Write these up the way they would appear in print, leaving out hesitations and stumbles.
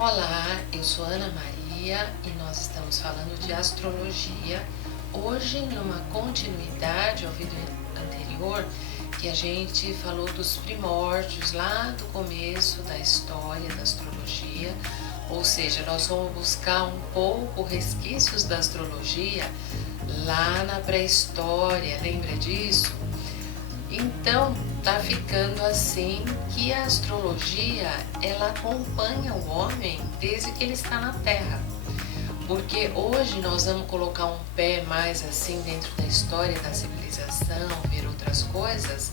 Olá, eu sou Ana Maria e nós estamos falando de astrologia. Hoje, numa continuidade ao vídeo anterior, que a gente falou dos primórdios lá do começo da história da astrologia, ou seja, nós vamos buscar um pouco resquícios da astrologia lá na pré-história, lembra disso? Então, tá ficando assim que a astrologia, ela acompanha o homem desde que ele está na Terra. Porque hoje nós vamos colocar um pé mais assim dentro da história da civilização, ver outras coisas,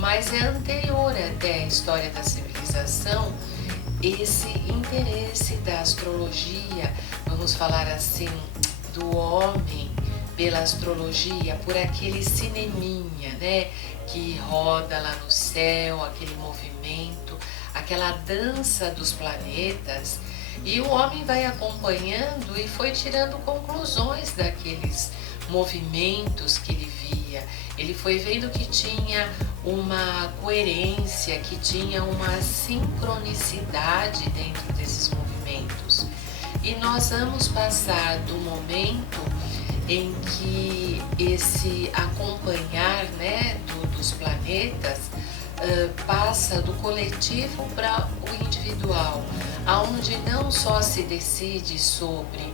mas é anterior até a história da civilização esse interesse da astrologia, vamos falar assim, do homem pela astrologia, por aquele cineminha, né, que roda lá no céu, aquele movimento, aquela dança dos planetas, e o homem vai acompanhando e foi tirando conclusões daqueles movimentos que ele via. Ele foi vendo que tinha uma coerência, que tinha uma sincronicidade dentro desses movimentos. E nós vamos passar do momento em que esse acompanhar, né, dos planetas passa do coletivo para o individual, aonde não só se decide sobre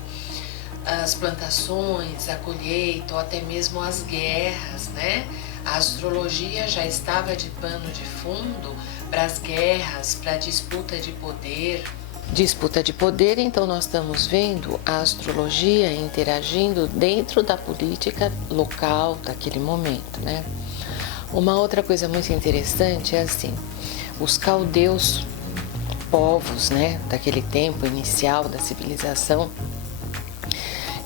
as plantações, a colheita ou até mesmo as guerras, né? A astrologia já estava de pano de fundo para as guerras, para a disputa de poder. Disputa de poder, então nós estamos vendo a astrologia interagindo dentro da política local daquele momento, né? Uma outra coisa muito interessante é assim, os caldeus, povos, né, daquele tempo inicial da civilização,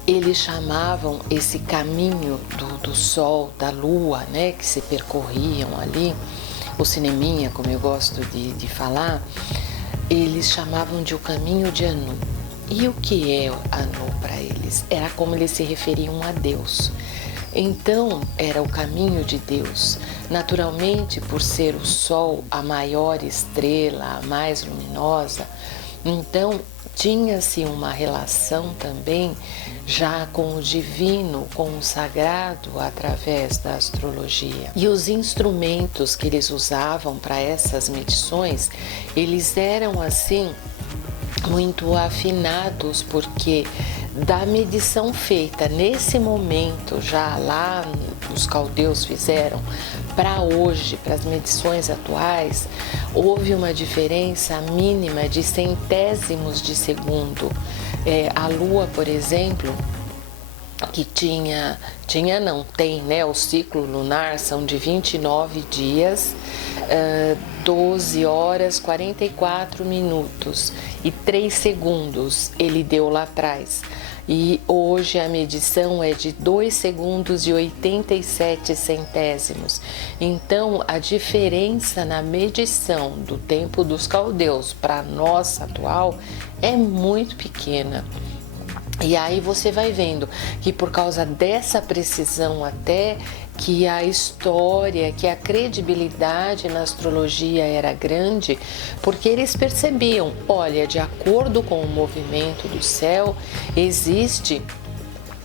eles chamavam esse caminho do sol, da lua, né, que se percorriam ali, o cineminha, como eu gosto de falar, eles chamavam de o caminho de Anu. E o que é Anu para eles? Era como eles se referiam a Deus. Então, era o caminho de Deus. Naturalmente, por ser o Sol a maior estrela, a mais luminosa, então tinha-se uma relação também já com o divino, com o sagrado através da astrologia. E os instrumentos que eles usavam para essas medições, eles eram assim muito afinados, porque da medição feita nesse momento, já lá os caldeus fizeram, para hoje, para as medições atuais, houve uma diferença mínima de centésimos de segundo. A Lua, por exemplo, que tem, né, o ciclo lunar são de 29 dias, 12 horas, 44 minutos e 3 segundos ele deu lá atrás. E hoje a medição é de 2 segundos e 87 centésimos. Então, a diferença na medição do tempo dos caldeus para a nossa atual é muito pequena. E aí você vai vendo que por causa dessa precisão até, que a história, que a credibilidade na astrologia era grande, porque eles percebiam, olha, de acordo com o movimento do céu, existe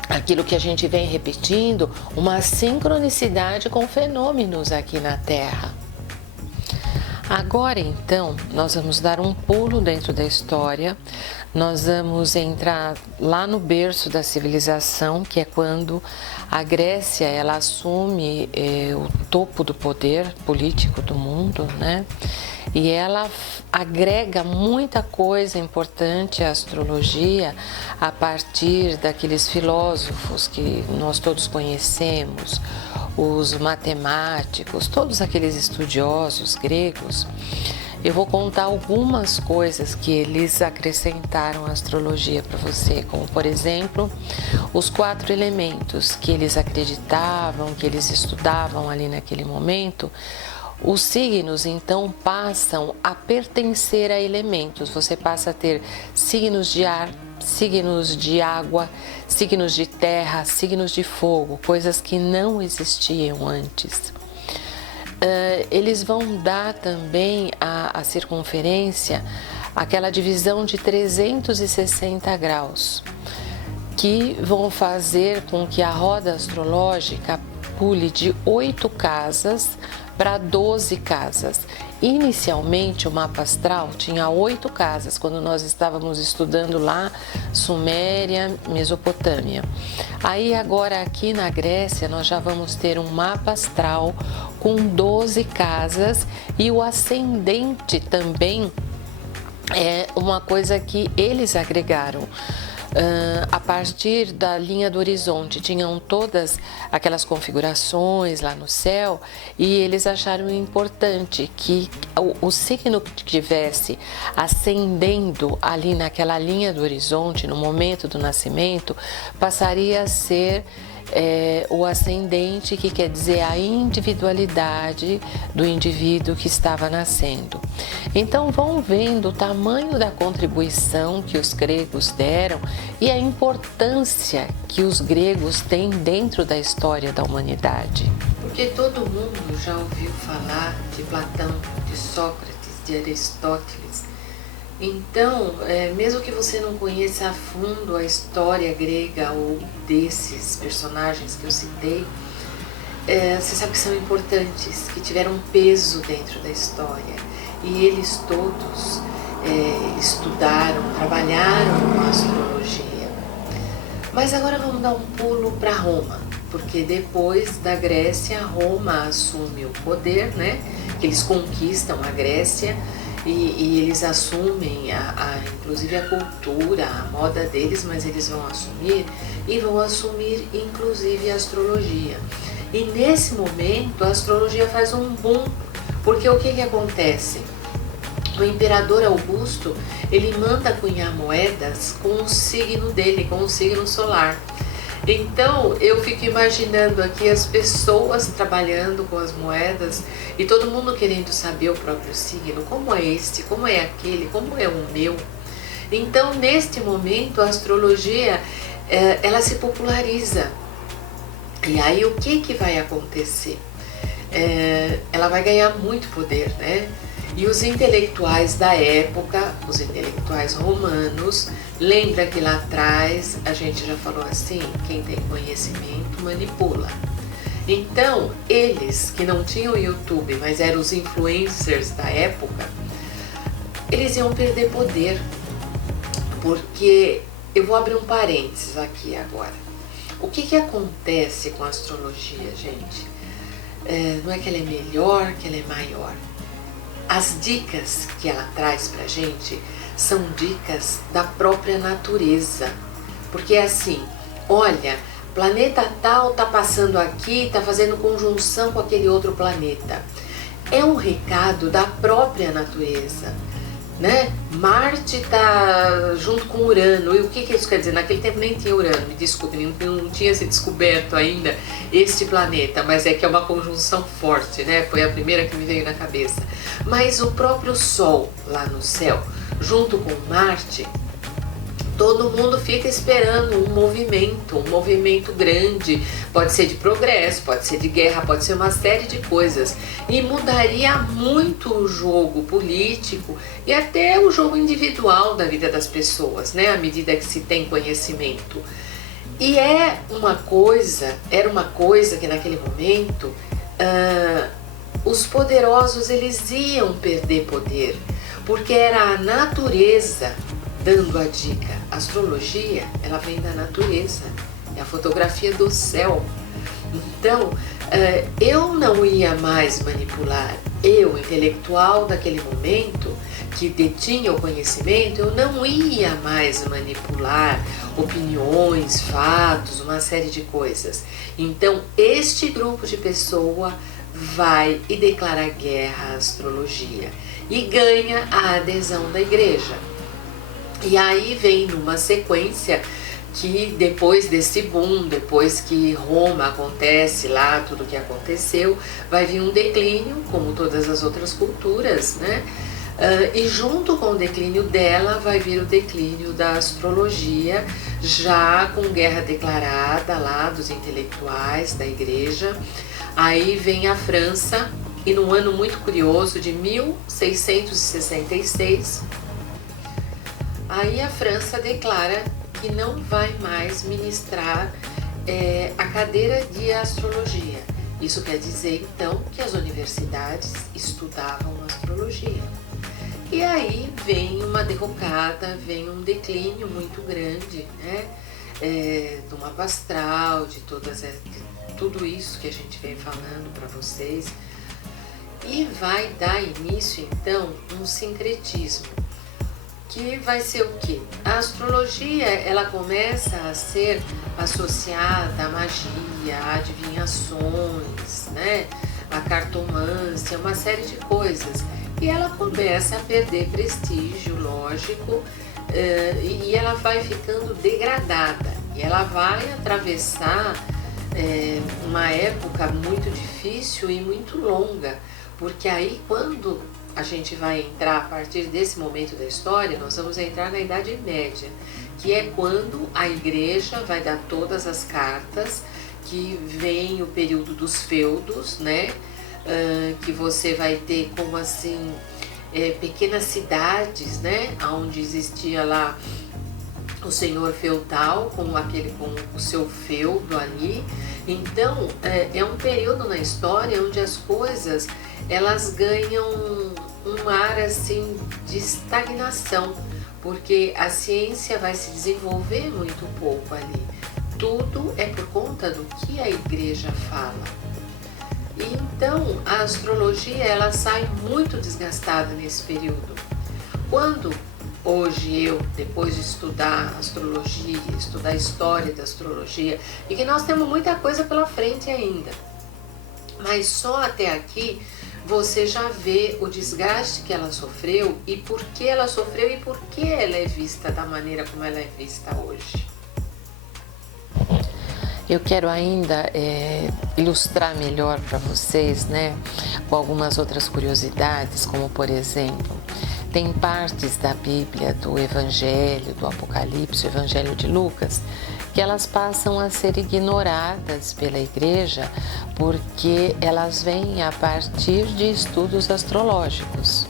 aquilo que a gente vem repetindo, uma sincronicidade com fenômenos aqui na Terra. Agora então, nós vamos dar um pulo dentro da história, nós vamos entrar lá no berço da civilização, que é quando a Grécia ela assume o topo do poder político do mundo, né? E ela agrega muita coisa importante à astrologia a partir daqueles filósofos que nós todos conhecemos, os matemáticos, todos aqueles estudiosos gregos. Eu vou contar algumas coisas que eles acrescentaram à astrologia para você, como por exemplo, os 4 elementos que eles acreditavam, que eles estudavam ali naquele momento. Os signos então passam a pertencer a elementos, você passa a ter signos de ar, signos de água, signos de terra, signos de fogo, coisas que não existiam antes. Eles vão dar também a circunferência aquela divisão de 360 graus, que vão fazer com que a roda astrológica pule de 8 casas para 12 casas. Inicialmente o mapa astral tinha 8 casas, quando nós estávamos estudando lá Suméria, Mesopotâmia. Aí agora aqui na Grécia nós já vamos ter um mapa astral com 12 casas, e o ascendente também é uma coisa que eles agregaram. A partir da linha do horizonte, tinham todas aquelas configurações lá no céu, e eles acharam importante que o signo que estivesse ascendendo ali naquela linha do horizonte, no momento do nascimento, passaria a ser o ascendente, que quer dizer a individualidade do indivíduo que estava nascendo. Então vão vendo o tamanho da contribuição que os gregos deram e a importância que os gregos têm dentro da história da humanidade. Porque todo mundo já ouviu falar de Platão, de Sócrates, de Aristóteles. Então, mesmo que você não conheça a fundo a história grega ou desses personagens que eu citei, você sabe que são importantes, que tiveram peso dentro da história. E eles todos estudaram, trabalharam com a astrologia. Mas agora vamos dar um pulo para Roma, porque depois da Grécia, Roma assume o poder, né? Que eles conquistam a Grécia. E eles assumem inclusive a cultura, a moda deles, mas eles vão assumir inclusive a astrologia. E nesse momento a astrologia faz um boom, porque o que acontece? O imperador Augusto, ele manda cunhar moedas com o signo dele, com o signo solar. Então eu fico imaginando aqui as pessoas trabalhando com as moedas e todo mundo querendo saber o próprio signo, como é este, como é aquele, como é o meu. Então neste momento a astrologia ela se populariza. E aí o que vai acontecer? Ela vai ganhar muito poder, né? E os intelectuais da época, os intelectuais romanos, lembra que lá atrás a gente já falou assim, quem tem conhecimento manipula. Então, eles que não tinham YouTube, mas eram os influencers da época, eles iam perder poder, porque eu vou abrir um parênteses aqui agora. O que acontece com a astrologia, gente? Não é que ela é melhor, que ela é maior. As dicas que ela traz pra gente são dicas da própria natureza. Porque é assim, olha, planeta tal tá passando aqui, tá fazendo conjunção com aquele outro planeta. É um recado da própria natureza, né? Marte tá junto com Urano. E o que isso quer dizer? Naquele tempo nem tinha Urano, me desculpe, não tinha se descoberto ainda este planeta, mas é que é uma conjunção forte, né? Foi a primeira que me veio na cabeça. Mas o próprio Sol lá no céu, junto com Marte, todo mundo fica esperando um movimento grande, pode ser de progresso, pode ser de guerra, pode ser uma série de coisas, e mudaria muito o jogo político e até o jogo individual da vida das pessoas, né, à medida que se tem conhecimento. E era uma coisa que naquele momento os poderosos eles iam perder poder, porque era a natureza dando a dica. A astrologia, ela vem da natureza, é a fotografia do céu. Então, eu não ia mais manipular. Eu, intelectual daquele momento, que detinha o conhecimento, eu não ia mais manipular opiniões, fatos, uma série de coisas. Então, este grupo de pessoa vai e declara guerra à astrologia e ganha a adesão da igreja. E aí vem numa sequência que depois desse boom, depois que Roma acontece lá, tudo que aconteceu, vai vir um declínio, como todas as outras culturas, né? E junto com o declínio dela vai vir o declínio da astrologia, já com guerra declarada lá dos intelectuais da igreja. Aí vem a França, e num ano muito curioso de 1666, Aí a França declara que não vai mais ministrar a cadeira de astrologia. Isso quer dizer, então, que as universidades estudavam astrologia. E aí vem uma derrocada, vem um declínio muito grande, né? Do mapa astral, de tudo isso que a gente vem falando para vocês. E vai dar início, então, um sincretismo, que vai ser o quê? A astrologia, ela começa a ser associada à magia, a adivinhações, né? A cartomância, uma série de coisas. E ela começa a perder prestígio, lógico, e ela vai ficando degradada. E ela vai atravessar uma época muito difícil e muito longa, porque aí quando a gente vai entrar, a partir desse momento da história, nós vamos entrar na Idade Média, que é quando a igreja vai dar todas as cartas, que vem o período dos feudos, né? Que você vai ter como assim pequenas cidades, né? Onde existia lá o senhor feudal com o seu feudo ali. Então é um período na história onde as coisas elas ganham um ar assim de estagnação, porque a ciência vai se desenvolver muito pouco ali. Tudo é por conta do que a igreja fala. E então a astrologia ela sai muito desgastada nesse período. Quando hoje eu, depois de estudar astrologia, estudar a história da astrologia, e que nós temos muita coisa pela frente ainda, mas só até aqui você já vê o desgaste que ela sofreu e por que ela sofreu e por que ela é vista da maneira como ela é vista hoje. Eu quero ainda ilustrar melhor para vocês, né, com algumas outras curiosidades, como por exemplo, tem partes da Bíblia, do Evangelho, do Apocalipse, o Evangelho de Lucas, que elas passam a ser ignoradas pela igreja porque elas vêm a partir de estudos astrológicos.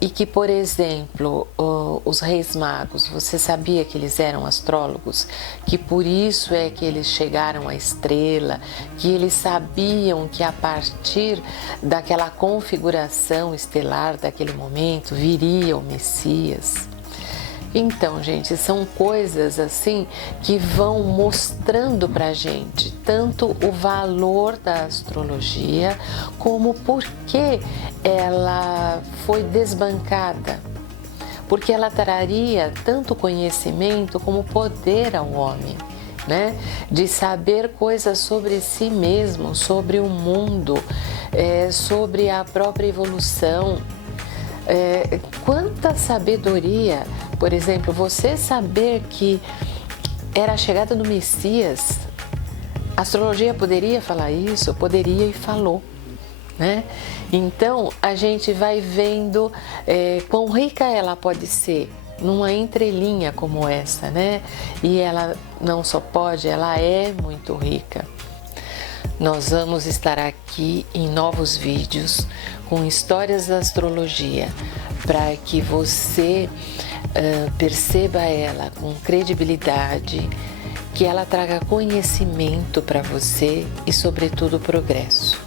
E que, por exemplo, os reis magos, você sabia que eles eram astrólogos? Que por isso é que eles chegaram à estrela, que eles sabiam que a partir daquela configuração estelar daquele momento viria o Messias. Então, gente, são coisas assim que vão mostrando pra gente tanto o valor da astrologia como por que ela foi desbancada. Porque ela traria tanto conhecimento como poder ao homem, né? De saber coisas sobre si mesmo, sobre o mundo, sobre a própria evolução. Quanta sabedoria, por exemplo, você saber que era a chegada do Messias, a astrologia poderia falar isso? Poderia e falou, né? Então a gente vai vendo quão rica ela pode ser numa entrelinha como essa, né? E ela não só pode, ela é muito rica. Nós vamos estar aqui em novos vídeos com histórias da astrologia para que você perceba ela com credibilidade, que ela traga conhecimento para você e, sobretudo, progresso.